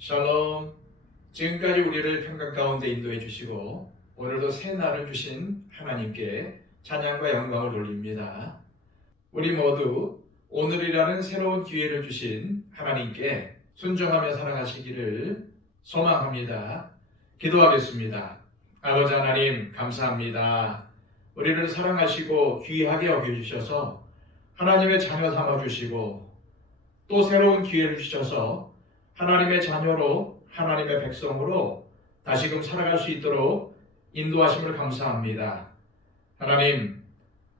샬롬. 지금까지 우리를 평강 가운데 인도해 주시고 오늘도 새 날을 주신 하나님께 찬양과 영광을 돌립니다. 우리 모두 오늘이라는 새로운 기회를 주신 하나님께 순종하며 살아가시기를 소망합니다. 기도하겠습니다. 아버지 하나님 감사합니다. 우리를 사랑하시고 귀하게 여겨주셔서 하나님의 자녀 삼아주시고 또 새로운 기회를 주셔서 하나님의 자녀로 하나님의 백성으로 다시금 살아갈 수 있도록 인도하심을 감사합니다. 하나님,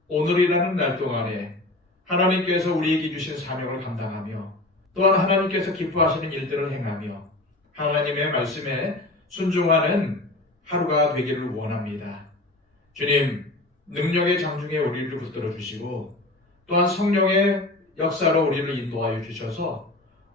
오늘이라는 날 동안에 하나님께서 우리에게 주신 사명을 감당하며 또한 하나님께서 기뻐하시는 일들을 행하며 하나님의 말씀에 순종하는 하루가 되기를 원합니다. 주님, 능력의 장중에 우리를 붙들어 주시고 또한 성령의 역사로 우리를 인도하여 주셔서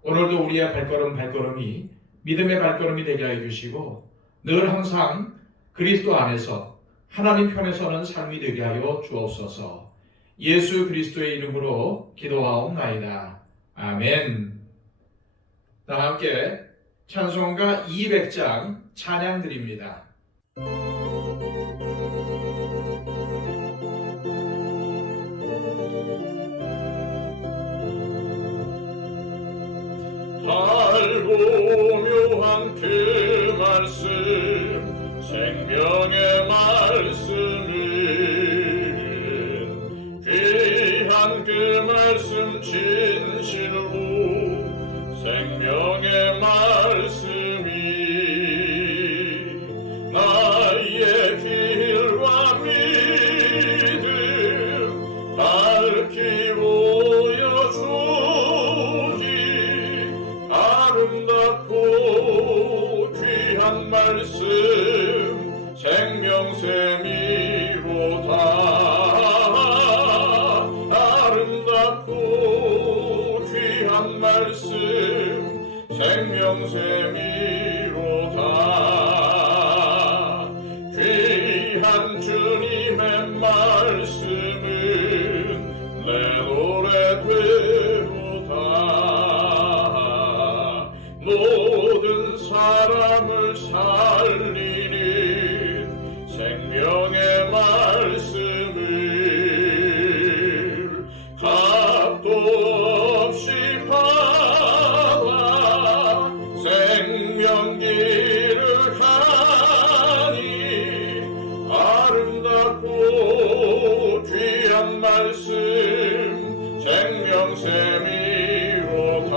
오늘도 우리의 발걸음이 믿음의 발걸음이 되게 하여 주시고 늘 항상 그리스도 안에서 하나님 편에 서는 삶이 되게 하여 주옵소서. 예수 그리스도의 이름으로 기도하옵나이다. 아멘. 다 함께 찬송가 200장 찬양 드립니다. 달고 묘한 그 말씀 생명의 말씀은 귀한 그 말씀 진실로 생명의 말씀이 나의 길과 믿음 밝히 보여주니 아름답고 귀한 말씀 생명샘이로다. 아름답고 귀한 말씀 생명샘이로다. 귀한 주님의 말씀은 내 노래 되도다. 모든 사람을 살리는 생명의 말씀을 값도 없이 받아 생명길을 가니 아름답고 귀한 말씀 생명샘이로다.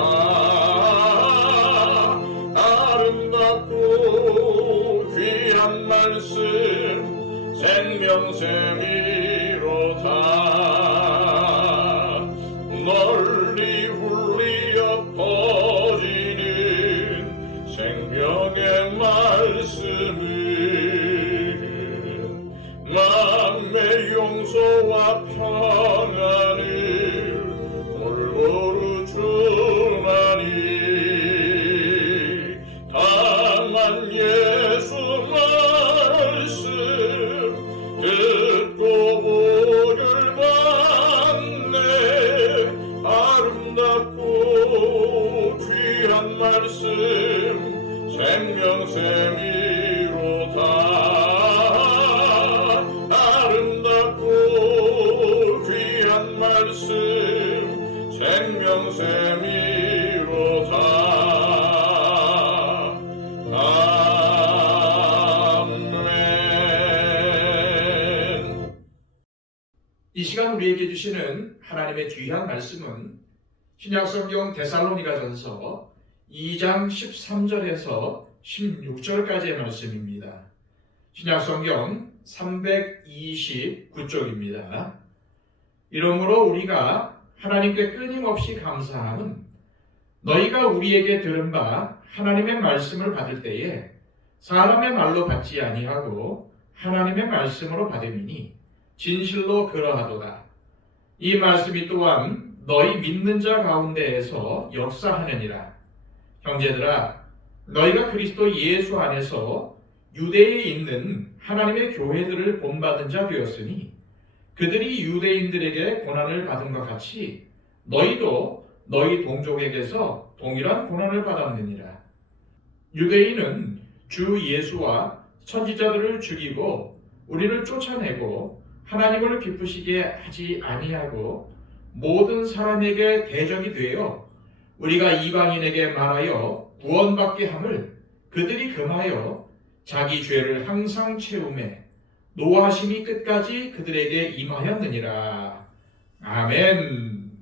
아름답고 귀한 말씀 생명샘이로다. 널리 울리어 퍼지는 생명의 말씀은 마음의 용서와 평안을 골고루 주나니 다만 예수 말씀 듣고 복을 받네. 아름답고 귀한 말씀 생명샘이로다. 아름답고 귀한 말씀 생명샘이로다. 아멘. 이 시간 우리에게 주시는 하나님의 귀한 말씀은 신약성경 데살로니가전서 2장 13절에서 16절까지의 말씀입니다. 신약성경 329쪽입니다. 이러므로 우리가 하나님께 끊임없이 감사함은 너희가 우리에게 들은 바 하나님의 말씀을 받을 때에 사람의 말로 받지 아니하고 하나님의 말씀으로 받음이니 진실로 그러하도다. 이 말씀이 또한 너희 믿는 자 가운데에서 역사하느니라. 형제들아, 너희가 그리스도 예수 안에서 유대에 있는 하나님의 교회들을 본받은 자 되었으니 그들이 유대인들에게 고난을 받은 것 같이 너희도 너희 동족에게서 동일한 고난을 받았느니라. 유대인은 주 예수와 선지자들을 죽이고 우리를 쫓아내고 하나님을 기쁘시게 하지 아니하고 모든 사람에게 대적이 되어 우리가 이방인에게 말하여 구원받게 함을 그들이 금하여 자기 죄를 항상 채우매 노하심이 끝까지 그들에게 임하였느니라. 아멘.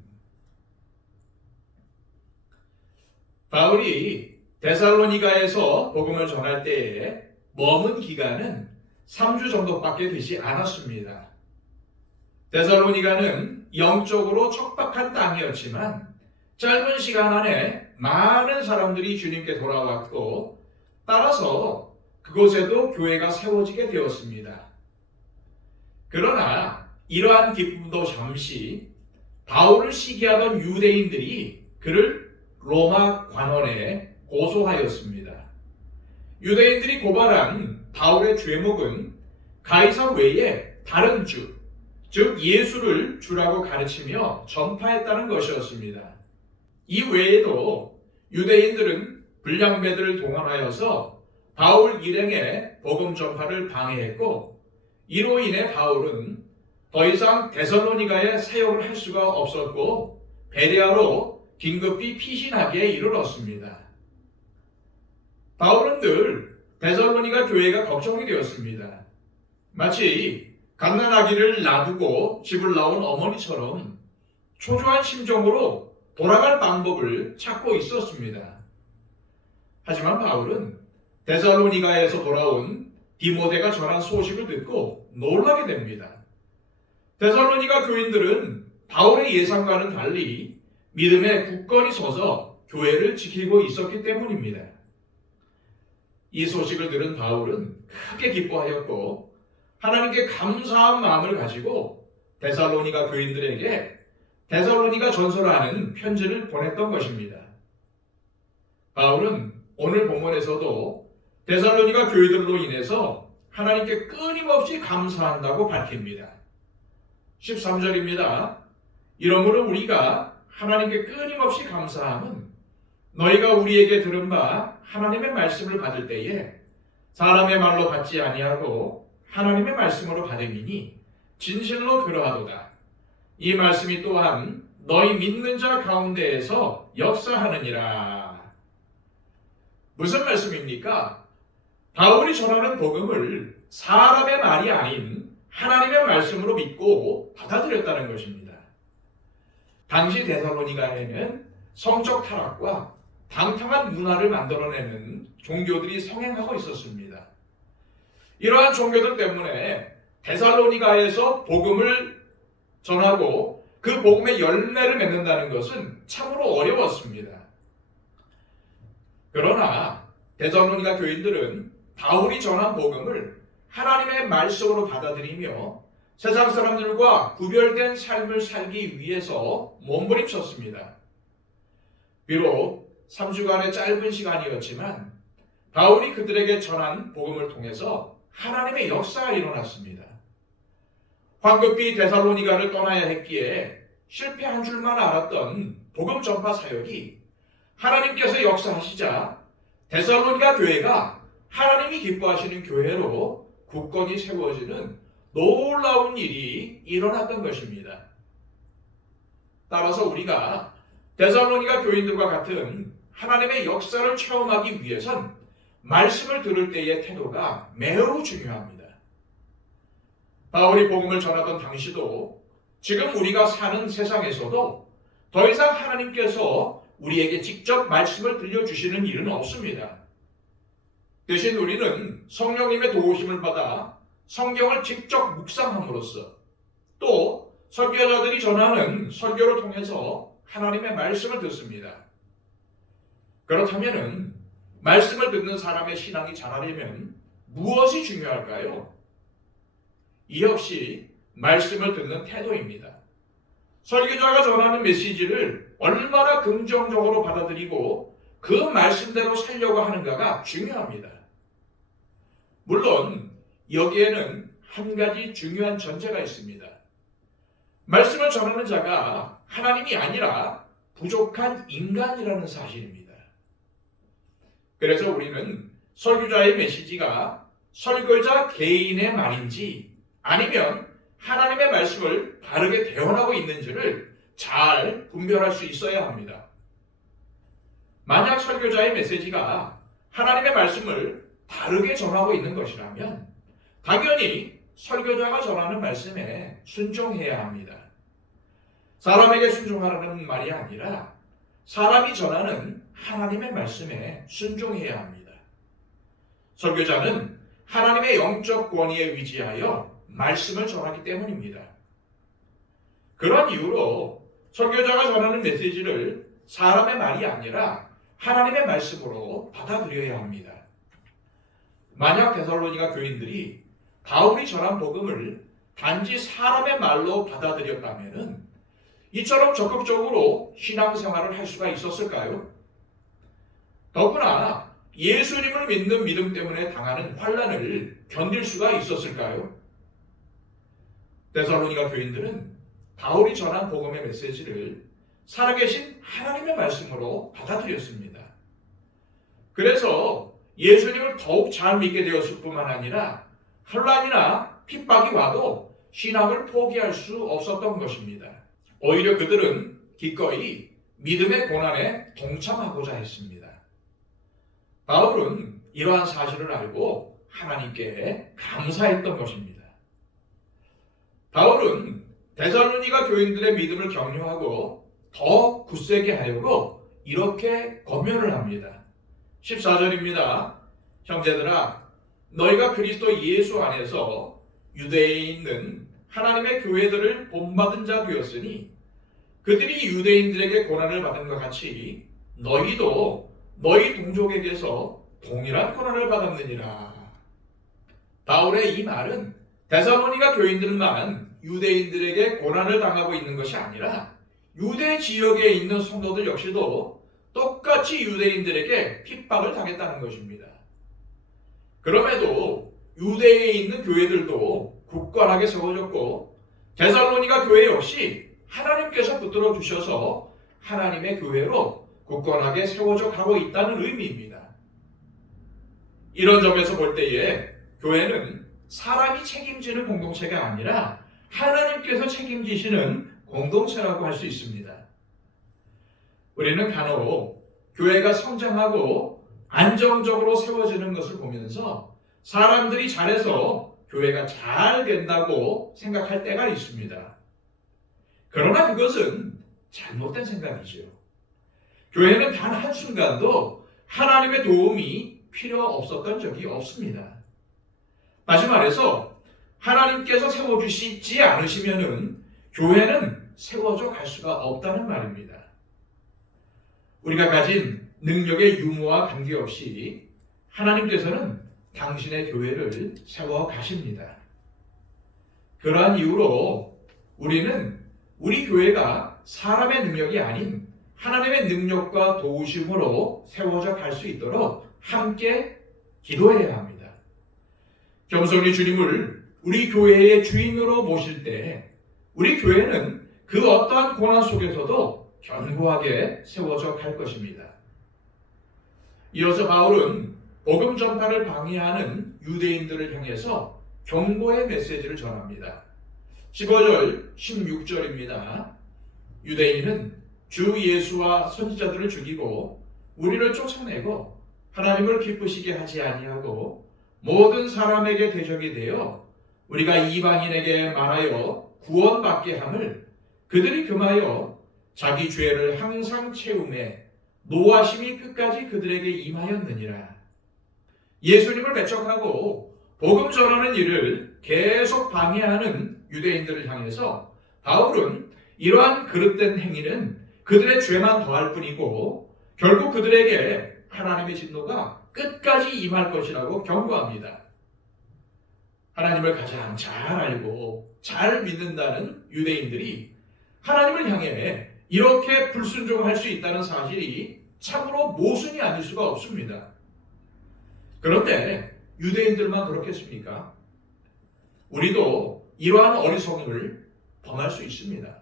바울이 데살로니가에서 복음을 전할 때에 머문 기간은 3주 정도밖에 되지 않았습니다. 데살로니가는 영적으로 척박한 땅이었지만 짧은 시간 안에 많은 사람들이 주님께 돌아왔고 따라서 그곳에도 교회가 세워지게 되었습니다. 그러나 이러한 기쁨도 잠시 바울을 시기하던 유대인들이 그를 로마 관원에 고소하였습니다. 유대인들이 고발한 바울의 죄목은 가이사 외에 다른 주, 즉 예수를 주라고 가르치며 전파했다는 것이었습니다. 이 외에도 유대인들은 불량배들을 동원하여서 바울 일행의 복음 전파를 방해했고 이로 인해 바울은 더 이상 데살로니가에 사역을 할 수가 없었고 베레아로 긴급히 피신하기에 이르렀습니다. 바울은 늘 데살로니가 교회가 걱정이 되었습니다. 마치 갓난아기를 놔두고 집을 나온 어머니처럼 초조한 심정으로 돌아갈 방법을 찾고 있었습니다. 하지만 바울은 데살로니가에서 돌아온 디모데가 전한 소식을 듣고 놀라게 됩니다. 데살로니가 교인들은 바울의 예상과는 달리 믿음에 굳건히 서서 교회를 지키고 있었기 때문입니다. 이 소식을 들은 바울은 크게 기뻐하였고 하나님께 감사한 마음을 가지고 데살로니가 교인들에게 데살로니가 전서라는 편지를 보냈던 것입니다. 바울은 오늘 본문에서도 데살로니가 교회들로 인해서 하나님께 끊임없이 감사한다고 밝힙니다. 13절입니다. 이러므로 우리가 하나님께 끊임없이 감사함은 너희가 우리에게 들은 바 하나님의 말씀을 받을 때에 사람의 말로 받지 아니하고 하나님의 말씀으로 받음이니 진실로 그러하도다. 이 말씀이 또한 너희 믿는 자 가운데에서 역사하느니라. 무슨 말씀입니까? 바울이 전하는 복음을 사람의 말이 아닌 하나님의 말씀으로 믿고 받아들였다는 것입니다. 당시 데살로니가에는 성적 타락과 방탕한 문화를 만들어내는 종교들이 성행하고 있었습니다. 이러한 종교들 때문에 데살로니가에서 복음을 전하고 그 복음의 열매를 맺는다는 것은 참으로 어려웠습니다. 그러나 데살로니가 교인들은 바울이 전한 복음을 하나님의 말씀으로 받아들이며 세상 사람들과 구별된 삶을 살기 위해서 몸부림쳤습니다. 비록 3주간의 짧은 시간이었지만 바울이 그들에게 전한 복음을 통해서 하나님의 역사가 일어났습니다. 황급히 데살로니가를 떠나야 했기에 실패한 줄만 알았던 복음 전파 사역이 하나님께서 역사하시자 데살로니가 교회가 하나님이 기뻐하시는 교회로 굳건히 세워지는 놀라운 일이 일어났던 것입니다. 따라서 우리가 데살로니가 교인들과 같은 하나님의 역사를 체험하기 위해선 말씀을 들을 때의 태도가 매우 중요합니다. 바울이 복음을 전하던 당시도 지금 우리가 사는 세상에서도 더 이상 하나님께서 우리에게 직접 말씀을 들려주시는 일은 없습니다. 대신 우리는 성령님의 도우심을 받아 성경을 직접 묵상함으로써 또 설교자들이 전하는 설교를 통해서 하나님의 말씀을 듣습니다. 그렇다면 말씀을 듣는 사람의 신앙이 자라려면 무엇이 중요할까요? 이 역시 말씀을 듣는 태도입니다. 설교자가 전하는 메시지를 얼마나 긍정적으로 받아들이고 그 말씀대로 살려고 하는가가 중요합니다. 물론 여기에는 한 가지 중요한 전제가 있습니다. 말씀을 전하는 자가 하나님이 아니라 부족한 인간이라는 사실입니다. 그래서 우리는 설교자의 메시지가 설교자 개인의 말인지 아니면 하나님의 말씀을 바르게 대언하고 있는지를 잘 분별할 수 있어야 합니다. 만약 설교자의 메시지가 하나님의 말씀을 다르게 전하고 있는 것이라면 당연히 설교자가 전하는 말씀에 순종해야 합니다. 사람에게 순종하라는 말이 아니라 사람이 전하는 하나님의 말씀에 순종해야 합니다. 설교자는 하나님의 영적 권위에 위지하여 말씀을 전하기 때문입니다. 그런 이유로 설교자가 전하는 메시지를 사람의 말이 아니라 하나님의 말씀으로 받아들여야 합니다. 만약 데살로니가 교인들이 바울이 전한 복음을 단지 사람의 말로 받아들였다면 이처럼 적극적으로 신앙생활을 할 수가 있었을까요? 더구나 예수님을 믿는 믿음 때문에 당하는 환난을 견딜 수가 있었을까요? 데살로니가 교인들은 바울이 전한 복음의 메시지를 살아계신 하나님의 말씀으로 받아들였습니다. 그래서 예수님을 더욱 잘 믿게 되었을 뿐만 아니라 환난이나 핍박이 와도 신앙을 포기할 수 없었던 것입니다. 오히려 그들은 기꺼이 믿음의 고난에 동참하고자 했습니다. 바울은 이러한 사실을 알고 하나님께 감사했던 것입니다. 바울은 데살로니가 교인들의 믿음을 격려하고 더 굳세게 하려고 이렇게 권면을 합니다. 14절입니다. 형제들아, 너희가 그리스도 예수 안에서 유대에 있는 하나님의 교회들을 본받은 자 되었으니 그들이 유대인들에게 고난을 받은 것 같이 너희도 너희 동족에게서 동일한 고난을 받았느니라. 바울의 이 말은 데살로니가 교인들만 유대인들에게 고난을 당하고 있는 것이 아니라 유대 지역에 있는 성도들 역시도 똑같이 유대인들에게 핍박을 당했다는 것입니다. 그럼에도 유대에 있는 교회들도 굳건하게 세워졌고 데살로니가 교회 역시 하나님께서 붙들어 주셔서 하나님의 교회로 굳건하게 세워져 가고 있다는 의미입니다. 이런 점에서 볼 때에 교회는 사람이 책임지는 공동체가 아니라 하나님께서 책임지시는 공동체라고 할 수 있습니다. 우리는 간혹 교회가 성장하고 안정적으로 세워지는 것을 보면서 사람들이 잘해서 교회가 잘 된다고 생각할 때가 있습니다. 그러나 그것은 잘못된 생각이죠. 교회는 단 한순간도 하나님의 도움이 필요 없었던 적이 없습니다. 다시 말해서 하나님께서 세워주시지 않으시면은 교회는 세워져 갈 수가 없다는 말입니다. 우리가 가진 능력의 유무와 관계없이 하나님께서는 당신의 교회를 세워 가십니다. 그러한 이유로 우리는 우리 교회가 사람의 능력이 아닌 하나님의 능력과 도우심으로 세워져 갈 수 있도록 함께 기도해야 합니다. 겸손히 주님을 우리 교회의 주인으로 모실 때 우리 교회는 그 어떠한 고난 속에서도 견고하게 세워져 갈 것입니다. 이어서 바울은 복음 전파를 방해하는 유대인들을 향해서 경고의 메시지를 전합니다. 15절, 16절입니다. 유대인은 주 예수와 선지자들을 죽이고 우리를 쫓아내고 하나님을 기쁘시게 하지 아니하고 모든 사람에게 대적이 되어 우리가 이방인에게 말하여 구원받게 함을 그들이 금하여 자기 죄를 항상 채우매 노하심이 끝까지 그들에게 임하였느니라. 예수님을 배척하고 복음 전하는 일을 계속 방해하는 유대인들을 향해서 바울은 이러한 그릇된 행위는 그들의 죄만 더할 뿐이고 결국 그들에게 하나님의 진노가 끝까지 임할 것이라고 경고합니다. 하나님을 가장 잘 알고 잘 믿는다는 유대인들이 하나님을 향해 이렇게 불순종할 수 있다는 사실이 참으로 모순이 아닐 수가 없습니다. 그런데 유대인들만 그렇겠습니까? 우리도 이러한 어리석음을 범할 수 있습니다.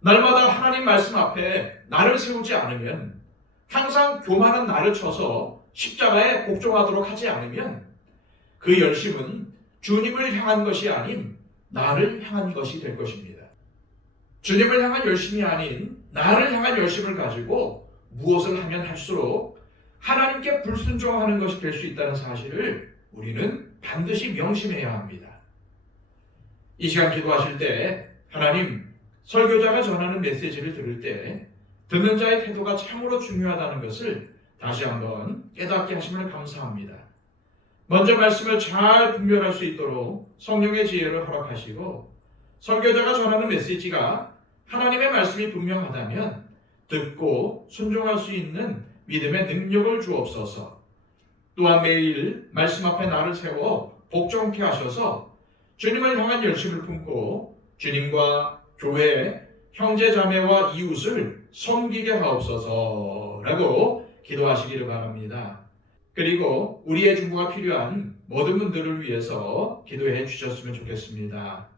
날마다 하나님 말씀 앞에 나를 세우지 않으면 항상 교만한 나를 쳐서 십자가에 복종하도록 하지 않으면 그 열심은 주님을 향한 것이 아닌 나를 향한 것이 될 것입니다. 주님을 향한 열심이 아닌 나를 향한 열심을 가지고 무엇을 하면 할수록 하나님께 불순종하는 것이 될 수 있다는 사실을 우리는 반드시 명심해야 합니다. 이 시간 기도하실 때 하나님, 설교자가 전하는 메시지를 들을 때 듣는 자의 태도가 참으로 중요하다는 것을 다시 한번 깨닫게 하심을 감사합니다. 먼저 말씀을 잘 분별할 수 있도록 성령의 지혜를 허락하시고 설교자가 전하는 메시지가 하나님의 말씀이 분명하다면 듣고 순종할 수 있는 믿음의 능력을 주옵소서. 또한 매일 말씀 앞에 나를 세워 복종케 하셔서 주님을 향한 열심을 품고 주님과 교회, 형제 자매와 이웃을 섬기게 하옵소서라고 기도하시기를 바랍니다. 그리고 우리의 중보가 필요한 모든 분들을 위해서 기도해 주셨으면 좋겠습니다.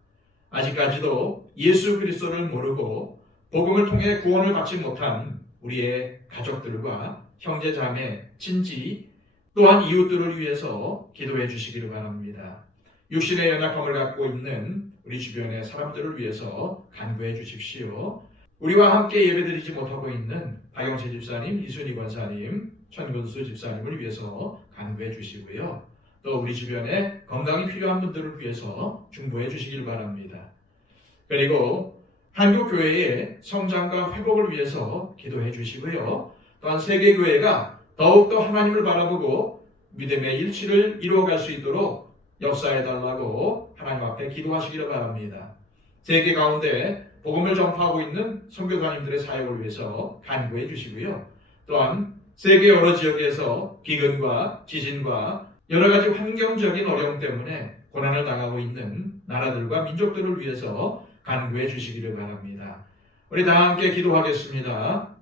아직까지도 예수 그리스도를 모르고 복음을 통해 구원을 받지 못한 우리의 가족들과 형제 자매, 친지 또한 이웃들을 위해서 기도해 주시기를 바랍니다. 육신의 연약함을 갖고 있는 우리 주변의 사람들을 위해서 간구해 주십시오. 우리와 함께 예배드리지 못하고 있는 박영채 집사님, 이순희 권사님, 천근수 집사님을 위해서 간구해 주시고요. 또 우리 주변에 건강이 필요한 분들을 위해서 중보해 주시길 바랍니다. 그리고 한국교회의 성장과 회복을 위해서 기도해 주시고요. 또한 세계교회가 더욱더 하나님을 바라보고 믿음의 일치를 이루어갈 수 있도록 역사해달라고 하나님 앞에 기도하시기를 바랍니다. 세계 가운데 복음을 전파하고 있는 선교사님들의 사역을 위해서 간구해 주시고요. 또한 세계 여러 지역에서 기근과 지진과 여러 가지 환경적인 어려움 때문에 고난을 당하고 있는 나라들과 민족들을 위해서 간구해 주시기를 바랍니다. 우리 다 함께 기도하겠습니다.